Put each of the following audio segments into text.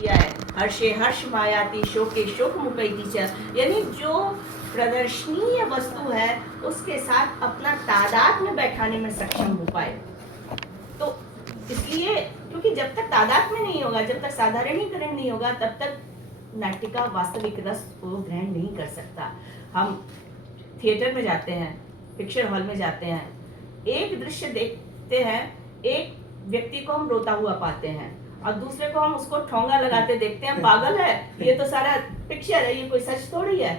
किया है, हर्षे हर्ष मायाति शोके शोक मुकैति च, यानी जो प्रदर्शनीय वस्तु है उसके साथ अपना तादाद में बैठाने में सक्षम हो पाए। तो इसलिए क्योंकि जब तक तादाद में नहीं होगा, जब तक साधारणीकरण नहीं होगा, तब तक नाट्य का वास्तविक रस को ग्रहण नहीं कर सकता। हम थिएटर में जाते हैं, पिक्चर हॉल में जाते हैं, एक दृश्य देखते हैं, एक व्यक्ति को हम रोता हुआ पाते हैं और दूसरे को हम उसको ठोंगा लगाते देखते हैं, पागल है, ये तो सारा पिक्चर है, ये कोई सच थोड़ी है।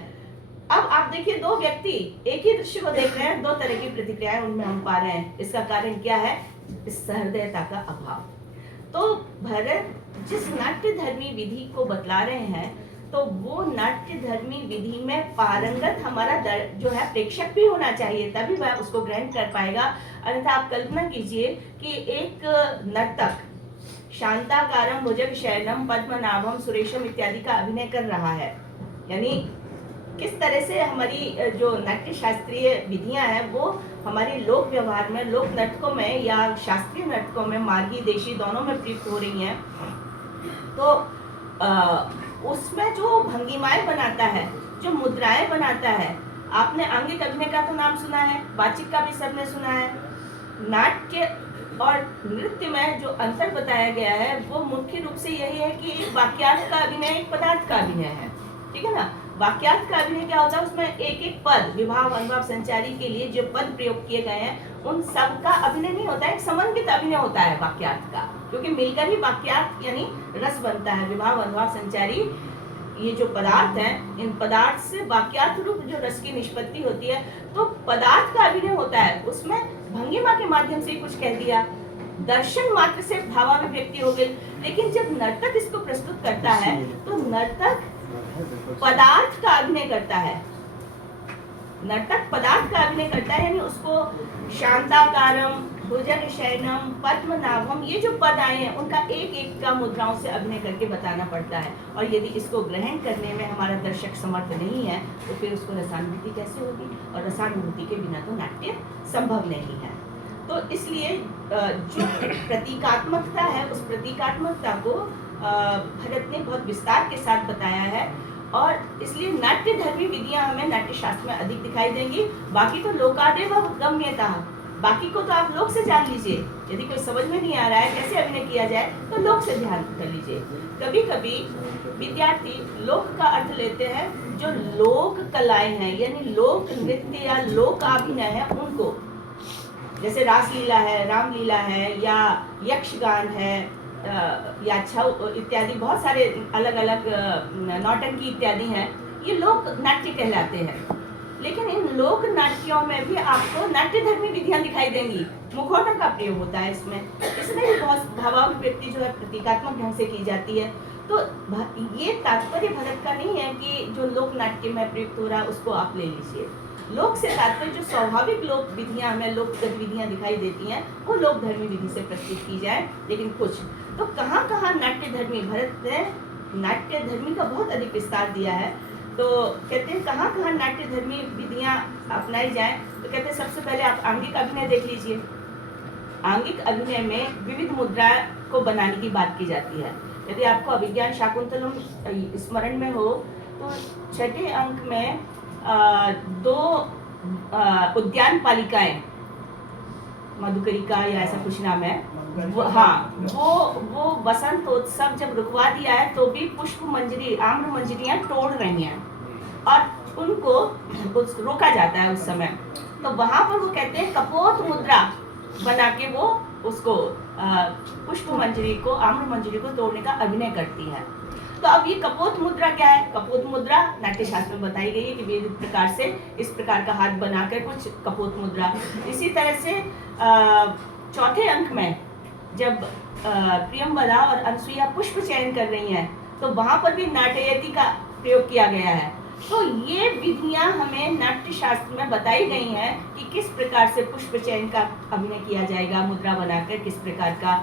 अब आप देखिए, दो व्यक्ति एक ही दृश्य को देख रहे हैं, दो तरह की प्रतिक्रियाएं उनमें हम पा रहे हैं। इसका कारण क्या है? इस सहृदयता का अभाव। तो भरत जिस नाट्य धर्मी विधि को बतला रहे हैं, तो वो नाट्य धर्मी विधि में पारंगत हमारा जो है प्रेक्षक भी होना चाहिए, तभी वह उसको ग्रहण कर पाएगा। अन्यथा आप कल्पना कीजिए कि एक नर्तक शांताकारम भुजग शयनम पद्मनाभम सुरेशम इत्यादि का अभिनय कर रहा है, यानी किस तरह से हमारी जो नाट्य शास्त्रीय विधियां हैं वो हमारी लोक व्यवहार में, लोक नाटकों में या शास्त्रीय नाटकों में, मार्गी देशी दोनों में प्रयुक्त हो रही हैं। तो उसमें जो भंगिमाएं बनाता है, जो मुद्राएं बनाता है, आपने आंगिक अभिनय का तो नाम सुना है, वाचिक का भी सबने सुना है। नाट्य और नृत्य में जो अंतर बताया गया है वो मुख्य रूप से यही है कि एक वाक्यार्थ का अभिनय, एक पदार्थ का अभिनय है, ठीक है ना। वाक्यार्थ का अभिनय क्या होता है? उसमें एक एक पद, विभाव अनुभाव संचारी के लिए जो पद प्रयोग किए गए हैं उन सब का अभिनय नहीं होता है, एक समन्वित अभिनय होता है वाक्यार्थ का, क्योंकि मिलकर ही वाक्यार्थ यानी रस बनता है। विभाव अनुभाव संचारी ये जो पदार्थ हैं, इन पदार्थ से वाक्यार्थ रूप जो रस की निष्पत्ति होती है, तो पदार्थ का अभिनय होता है। उसमें भंगिमा के माध्यम से कुछ कह दिया, दर्शन मात्र से भावाभिव्यक्ति हो गई। लेकिन जब नर्तक इसको प्रस्तुत करता है तो नर्तक पदार्थ का अभिनय करता है, नर्तक पदार्थ का अभिनय करता है, यानी उसको शांताकारम भुजग शयनम पद्मनाभम ये जो पद आए हैं उनका एक एक का मुद्राओं से अभिनय करके बताना पड़ता है। और यदि इसको ग्रहण करने में हमारा दर्शक समर्थ नहीं है तो फिर उसको रसानुभूति कैसे होगी? और रसानुभूति के बिना तो नाट्य संभव नहीं है। तो इसलिए जो प्रतीकात्मकता है, उस प्रतीकात्मकता को भरत ने बहुत विस्तार के साथ बताया है, और इसलिए नाट्य धर्मी विधियां हमें नाट्य शास्त्र में अधिक दिखाई देंगी। बाकी तो लोकादेव गम्यता, बाकी को तो आप लोक से जान लीजिए। यदि कोई समझ में नहीं आ रहा है कैसे अभिनय किया जाए तो लोक से ध्यान कर लीजिए। कभी कभी विद्यार्थी लोक का अर्थ लेते हैं, जो लोक कलाएं हैं यानी लोक नृत्य या लोक अभिनय है उनको, जैसे रासलीला है, रामलीला है, या यक्षगान है, या छऊ इत्यादि बहुत सारे अलग अलग नौटंकी इत्यादि हैं, ये लोक नाट्य कहलाते हैं। लेकिन इन लोक नाट्यों में भी आपको नाट्य धर्मी विधियां दिखाई देंगी। मुखौटा का प्रयोग होता है इसमें भी बहुत भावाभिव्यक्ति जो है प्रतीकात्मक ढंग से की जाती है। तो ये तात्पर्य भरत का नहीं है कि जो लोक नाट्य में प्रयुक्त हो रहा है उसको आप ले लीजिए। लोक से तात्पर्य जो स्वाभाविक लोक विधियां हमें लोक गतिविधियां दिखाई देती हैं वो लोक धर्मी विधि से प्रस्तुत की जाए। लेकिन कुछ तो कहाँ कहाँ नाट्य धर्मी, भरत ने नाट्य धर्मी का बहुत अधिक विस्तार दिया है। तो कहते हैं कहाँ कहाँ नाट्य धर्मी विधियां अपनाई जाए, तो कहते हैं सबसे पहले आप आंगिक अभिनय देख लीजिए। आंगिक अभिनय में विविध मुद्रा को बनाने की बात की जाती है। यदि आपको अभिज्ञान शाकुंतलम स्मरण में हो तो छठे अंक में दो उद्यान पालिकाएं, मधुकरिका या ऐसा कुछ नाम है, वो वसंतोत्सव जब रुकवा दिया है तो भी पुष्प मंजरी, आम्र मंजरियां तोड़ रही हैं और उनको रोका जाता है उस समय। तो वहां पर वो कहते हैं कपोत मुद्रा बना के वो उसको पुष्प मंजरी को, आम्र मंजरी को तोड़ने का अभिनय करती है। तो अब ये कपोत मुद्रा क्या है? कपोत मुद्रा नाट्य शास्त्र में बताई गई है कि विविध प्रकार से इस प्रकार का हाथ बनाकर कुछ कपोत मुद्रा। इसी तरह से चौथे अंक में जब प्रियंवदा और अनसुईया पुष्प चयन कर रही हैं तो वहां पर भी नाट्ययति का प्रयोग किया गया है। तो ये विधियां हमें नाट्य शास्त्र में बताई गई हैं कि किस प्रकार से पुष्प चयन का अभिनय किया जाएगा, मुद्रा बनाकर किस प्रकार का।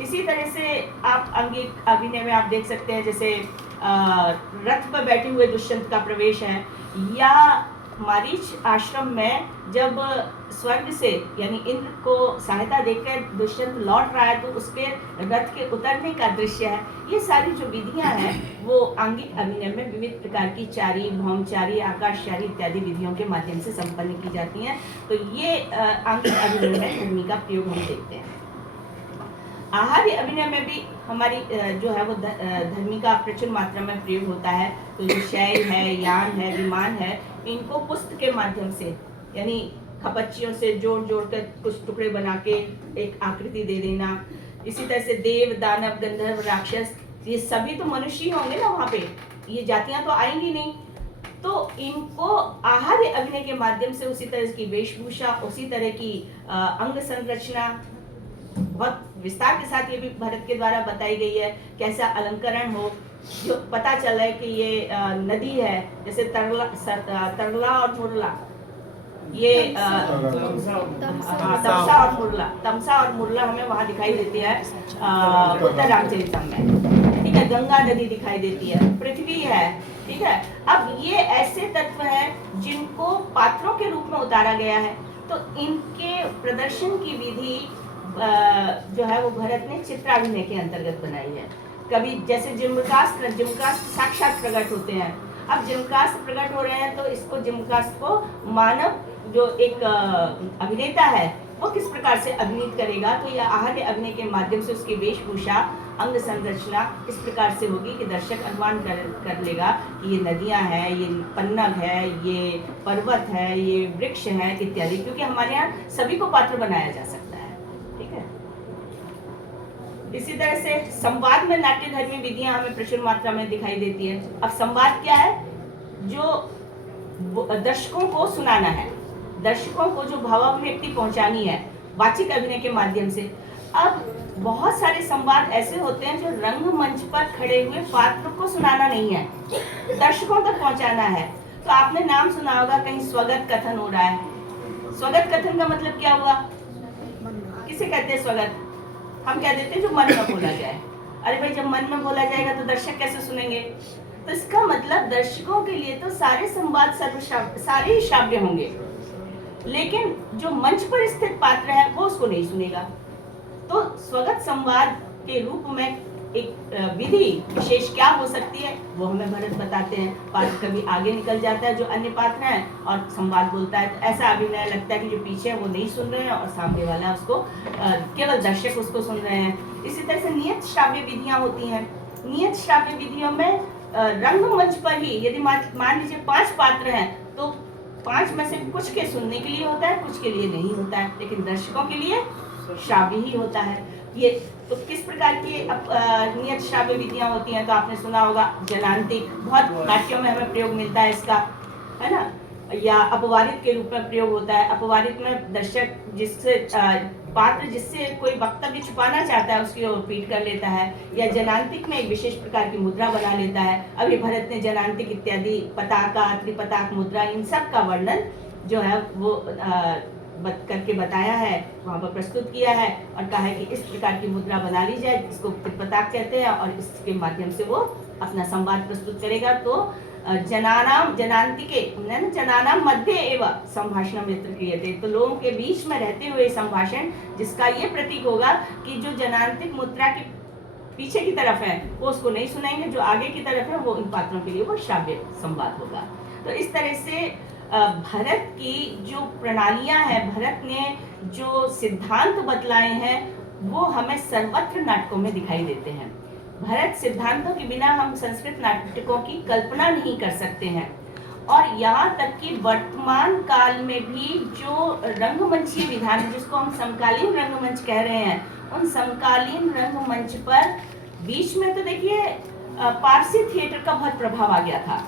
इसी तरह से आप अंगिक अभिनय में आप देख सकते हैं, जैसे रथ पर बैठे हुए दुष्यंत का प्रवेश है, या मारीच आश्रम में जब स्वर्ग से यानी इंद्र को सहायता देकर दुष्यंत लौट रहा है तो उसके रथ के उतरने का दृश्य है। ये सारी जो विधियां हैं वो आंगिक अभिनय में विविध प्रकार की चारी, भौमचारी, आकाशचारी इत्यादि विधियों के माध्यम से संपन्न की जाती हैं। तो ये आंगिक अभिनय में भूमि का प्रयोग हम देखते हैं। आहार्य अभिनय में भी हमारी जो है वो धर्मी का प्रचुर मात्रा में प्रयोग होता है। तो जो शैल है, यान है, विमान है, इनको पुष्प के माध्यम से यानी खपच्चियों से जोड़ जोड़ कर कुछ टुकड़े बना के एक आकृति दे देना। इसी तरह से देव, दानव, गंधर्व, राक्षस, ये सभी तो मनुष्य ही होंगे ना वहाँ पे, ये जातियां तो आएंगी नहीं। तो इनको आहार्य अभिनय के माध्यम से उसी तरह की वेशभूषा, उसी तरह की अंग संरचना बहुत विस्तार के साथ ये भी भरत के द्वारा बताई गई है। कैसा अलंकरण हो, जो पता चला है कि ये नदी है, जैसे तरला और मुरला, ये तमसा और मुरला हमें वहाँ दिखाई देती है उत्तर रामचरितम में। ठीक है, गंगा नदी दिखाई देती है, पृथ्वी है। ठीक है, अब ये ऐसे तत्व हैं जिनको पात्रों के रूप में उतारा गया है। तो इनके प्रदर्शन की विधि जो है वो भरत ने चित्राभिनय के अंतर्गत बनाई है। कभी जैसे जिम्कास्त्र साक्षात प्रकट होते हैं। अब जिम्कास्त्र प्रकट हो रहे हैं तो इसको जिम्कास्त्र को मानव जो एक अभिनेता है वो किस प्रकार से अभिनीत करेगा, तो यह आहार्य अभिनय के माध्यम से उसकी वेशभूषा, अंग संरचना इस प्रकार से होगी कि दर्शक अनुमान कर लेगा कि ये नदियां हैं, ये पन्नग है, ये पर्वत है, ये वृक्ष है इत्यादि, क्योंकि हमारे यहाँ सभी को पात्र बनाया जा सकता है। ठीक है, इसी तरह से संवाद में नाट्य धर्मी विधियां हमें प्रचुर मात्रा में दिखाई देती है। अब संवाद क्या है? जो दर्शकों को सुनाना है, दर्शकों को जो भावाभिव्यक्ति पहुंचानी है वाचिक अभिनय के माध्यम से। अब बहुत सारे संवाद ऐसे होते हैं जो रंगमंच पर खड़े हुए पात्र को सुनाना नहीं है, दर्शकों तक पहुंचाना है। तो आपने नाम सुना होगा, कहीं स्वगत कथन हो रहा है। स्वगत कथन का मतलब क्या हुआ? किसे कहते हैं स्वगत? हम कह देते हैं जो मन में बोला जाए। अरे भाई, जब मन में बोला जाएगा तो दर्शक कैसे सुनेंगे? तो इसका मतलब दर्शकों के लिए तो सारे संवाद सारे श्राव्य होंगे, लेकिन जो मंच पर स्थित पात्र है वो उसको नहीं सुनेगा। तो स्वगत संवाद के रूप में एक विधि विशेष क्या हो सकती है वो हमें भरत बताते हैं। पात्र कभी आगे निकल जाता है जो अन्य पात्र हैं और संवाद बोलता है, तो ऐसा अभिनय लगता है कि जो पीछे है वो नहीं सुन रहे हैं और सामने वाला उसको केवल दर्शक उसको सुन रहे हैं। इसी तरह से नियत श्राव्य विधियां होती हैं। नियत श्राव्य विधियों में रंगमंच पर ही यदि मान लीजिए 5 पात्र हैं तो 5 में से कुछ के सुनने के लिए होता है, कुछ के लिए नहीं होता है, लेकिन दर्शकों के लिए श्राव्य ही होता है। ये तो किस प्रकार की नियत श्राव्य विधियां होती हैं? तो आपने सुना होगा जनांतिक, बहुत नाट्यों में हमें प्रयोग मिलता है इसका, है ना। या अपवादित के रूप में प्रयोग होता है। अपवादित में दर्शक जिससे पात्र जिससे कोई वक्तव्य छुपाना चाहता है उसकी ओर पीठ कर लेता है, या जनांतिक में एक विशेष प्रकार की मुद्रा बना लेता है। अभी भरत ने जनांतिक इत्यादि पताका, त्रिपताक मुद्रा, इन सब का वर्णन जो है वो करके बताया है, वहाँ पर प्रस्तुत किया है और कहा है कि इस प्रकार की मुद्रा बना ली जाए, इसको त्रिपताक कहते हैं, और इसके माध्यम से वो अपना संवाद प्रस्तुत करेगा। तो जनानाम जनांतिके जनानाम मध्य एवं संभाषण मित्र क्रियते, तो लोगों के बीच में रहते हुए संभाषण, जिसका ये प्रतीक होगा कि जो जनांतिक मुद्रा के पीछे की तरफ है वो उसको नहीं सुनाएंगे, जो आगे की तरफ है वो इन पात्रों के लिए वो श्राव्य संवाद होगा। तो इस तरह से भरत की जो प्रणालियां हैं, भरत ने जो सिद्धांत बतलाए हैं वो हमें सर्वत्र नाटकों में दिखाई देते हैं। भरत सिद्धांतों के बिना हम संस्कृत नाटकों की कल्पना नहीं कर सकते हैं। और यहाँ तक कि वर्तमान काल में भी जो रंगमंचीय विधान जिसको हम समकालीन रंगमंच कह रहे हैं, उन समकालीन रंगमंच पर बीच में तो देखिए पारसी थिएटर का बहुत प्रभाव आ गया था,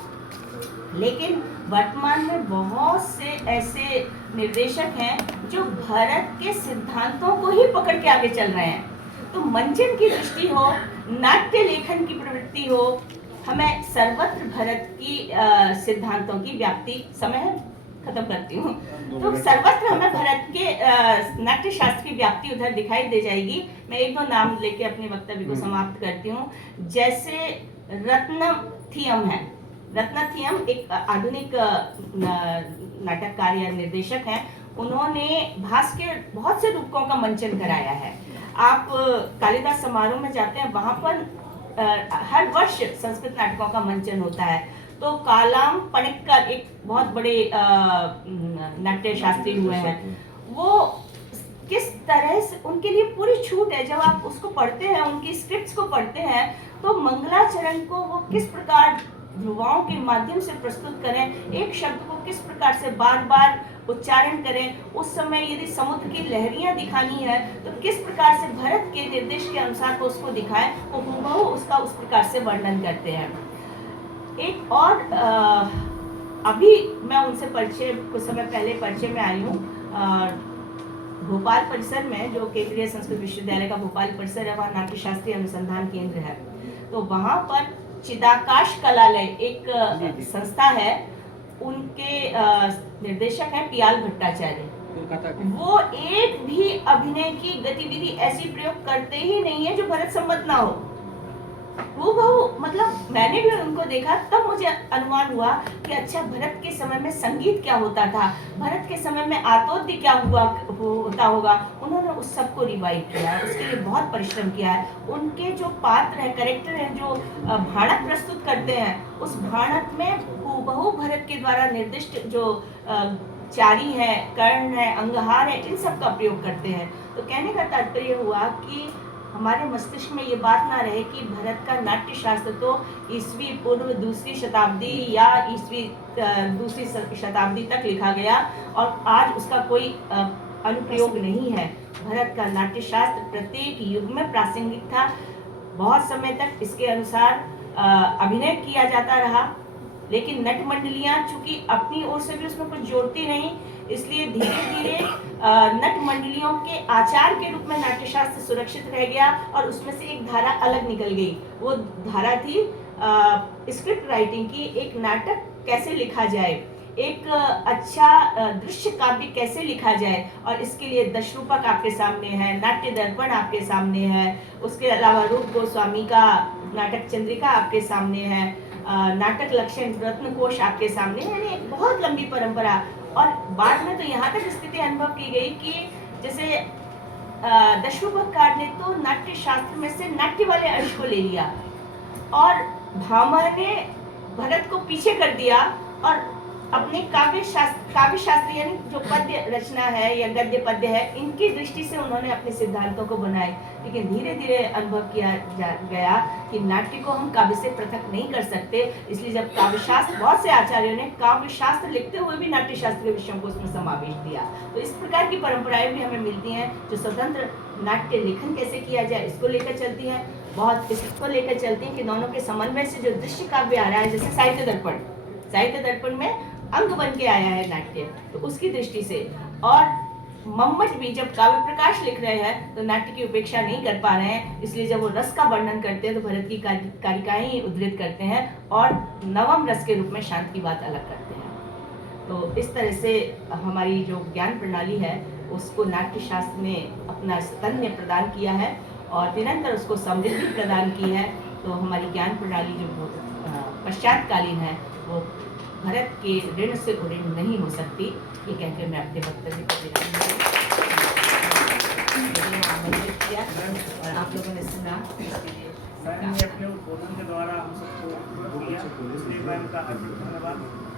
लेकिन वर्तमान में बहुत से ऐसे निर्देशक हैं जो भरत के सिद्धांतों को ही पकड़ के आगे चल रहे हैं। तो मंचन की दृष्टि हो, नाट्य लेखन की प्रवृत्ति हो, हमें सर्वत्र भरत की सिद्धांतों की व्याप्ति, समय खत्म करती हूँ, तो सर्वत्र हमें भरत के नाट्य शास्त्र की व्याप्ति उधर दिखाई दे जाएगी। मैं 1-2 नाम लेके अपने वक्तव्य को समाप्त करती हूँ। जैसे रत्नम थियम है, रत्नाथियम एक आधुनिक नाटककार या निर्देशक हैं। उन्होंने भास के बहुत से रूपकों का मंचन कराया है। आप कालिदास समारोह में जाते हैं, वहां पर हर वर्ष संस्कृत नाटकों का मंचन होता है। तो कालाम पणिक्कर एक बहुत बड़े नाट्य शास्त्री हुए हैं, वो किस तरह से उनके लिए पूरी छूट है। जब आप उसको पढ़ते हैं, उनकी स्क्रिप्ट्स को पढ़ते हैं, तो मंगलाचरण को वो किस प्रकार ध्रुवाओं के माध्यम से प्रस्तुत करें, एक शब्द को किस प्रकार से बार बार उच्चारण करें। उस समय यदि समुद्र की लहरियां दिखानी है तो किस प्रकार से भरत के निर्देश के अनुसार वो उसको दिखाएं, वो हूबहू उसका उस प्रकार से वर्णन करते हैं। एक और अभी मैं उनसे परिचय कुछ समय पहले परिचय में आई हूँ। भोपाल परिसर में, जो केंद्रीय संस्कृत विश्वविद्यालय का भोपाल परिसर है, वहाँ नाट्य शास्त्रीय अनुसंधान केंद्र है। तो वहाँ पर चिदाकाश कलालय एक संस्था है, उनके निर्देशक हैं पियाल भट्टाचार्य। वो एक भी अभिनय की गतिविधि ऐसी प्रयोग करते ही नहीं है जो भरत संबद्ध ना हो। वो बहु मतलब मैंने भी उनको देखा, तब मुझे अनुमान हुआ कि अच्छा भरत के समय में संगीत क्या होता था, भरत के समय में आतोद्य क्या होता होगा। उन्होंने उस सब को रिवाइव किया, उसके लिए बहुत परिश्रम किया है। उनके जो पात्र हैं, कैरेक्टर हैं, जो भाणक प्रस्तुत करते हैं, उस भाणक में हूबहू भरत के द्वारा निर्दिष्ट जो चारी है, कर्ण है, अंगहार है, इन सब का प्रयोग करते हैं। तो कहने का तात्पर्य हुआ कि हमारे मस्तिष्क में ये बात ना रहे कि भरत का नाट्य शास्त्र तो ईस्वी पूर्व दूसरी शताब्दी या ईस्वी दूसरी शताब्दी तक लिखा गया और आज उसका कोई अनुप्रयोग नहीं है। भरत का नाट्य शास्त्र प्रत्येक युग में प्रासंगिक था। बहुत समय तक इसके अनुसार अभिनय किया जाता रहा, लेकिन नट मंडलियां चूंकि अपनी ओर से भी उसमें कुछ जोड़ती नहीं, इसलिए धीरे धीरे नट मंडलियों के आचार के रूप में नाट्यशास्त्र सुरक्षित रह गया और उसमें से एक धारा अलग निकल गई। वो धारा थी स्क्रिप्ट राइटिंग की। एक नाटक कैसे लिखा जाए, एक अच्छा दृश्य काव्य कैसे लिखा जाए, और इसके लिए दशरूपक आपके सामने है, नाट्य दर्पण आपके सामने है, उसके अलावा रूप गोस्वामी का नाटक चंद्रिका आपके सामने है, नाटक लक्षण रत्नकोश आपके सामने है। यानी एक बहुत लंबी परंपरा। और बाद में तो यहाँ तक स्थिति अनुभव की गई कि जैसे दशरूपकार ने तो नाट्य शास्त्र में से नाट्य वाले अंश को ले लिया और भामह ने भरत को पीछे कर दिया और अपने काव्य शास्त्र यानी जो पद्य रचना है या गद्य पद्य है, इनकी दृष्टि से उन्होंने अपने सिद्धांतों को बनाए। लेकिन धीरे धीरे अनुभव किया गया कि नाट्य को हम काव्य से पृथक नहीं कर सकते। इसलिए जब काव्य शास्त्र, बहुत से आचार्यों ने काव्य शास्त्र लिखते हुए भी नाट्य शास्त्र के विषयों को उसमें समावेश दिया। तो इस प्रकार की परंपराएं भी हमें मिलती हैं जो स्वतंत्र नाट्य लेखन कैसे किया जाए इसको लेकर चलती हैं। बहुत इसको लेकर चलती हैं कि दोनों के समन्वय से जो दृश्य काव्य आ रहा है, जैसे साहित्य दर्पण में अंग बन के आया है नाट्य, तो उसकी दृष्टि से। और मम्मट भी जब काव्य प्रकाश लिख रहे हैं तो नाट्य की उपेक्षा नहीं कर पा रहे हैं, इसलिए जब वो रस का वर्णन करते हैं तो भरत की कारिकाएं ही उद्धृत करते हैं और नवम रस के रूप में शांत की बात अलग करते हैं। तो इस तरह से हमारी जो ज्ञान प्रणाली है उसको नाट्य शास्त्र ने अपना स्तन्य प्रदान किया है और निरंतर उसको समृद्धि प्रदान की है। तो हमारी ज्ञान प्रणाली जो पश्चातकालीन है वो भरत के ऋण से ऋण नहीं हो सकती। ये कहकर मैं अपने वक्तव्य को आमंत्रित किया और आप लोगों ने सुना। अपने उद्बोधन के द्वारा हम सबको इसलिए मैं उनका धन्यवाद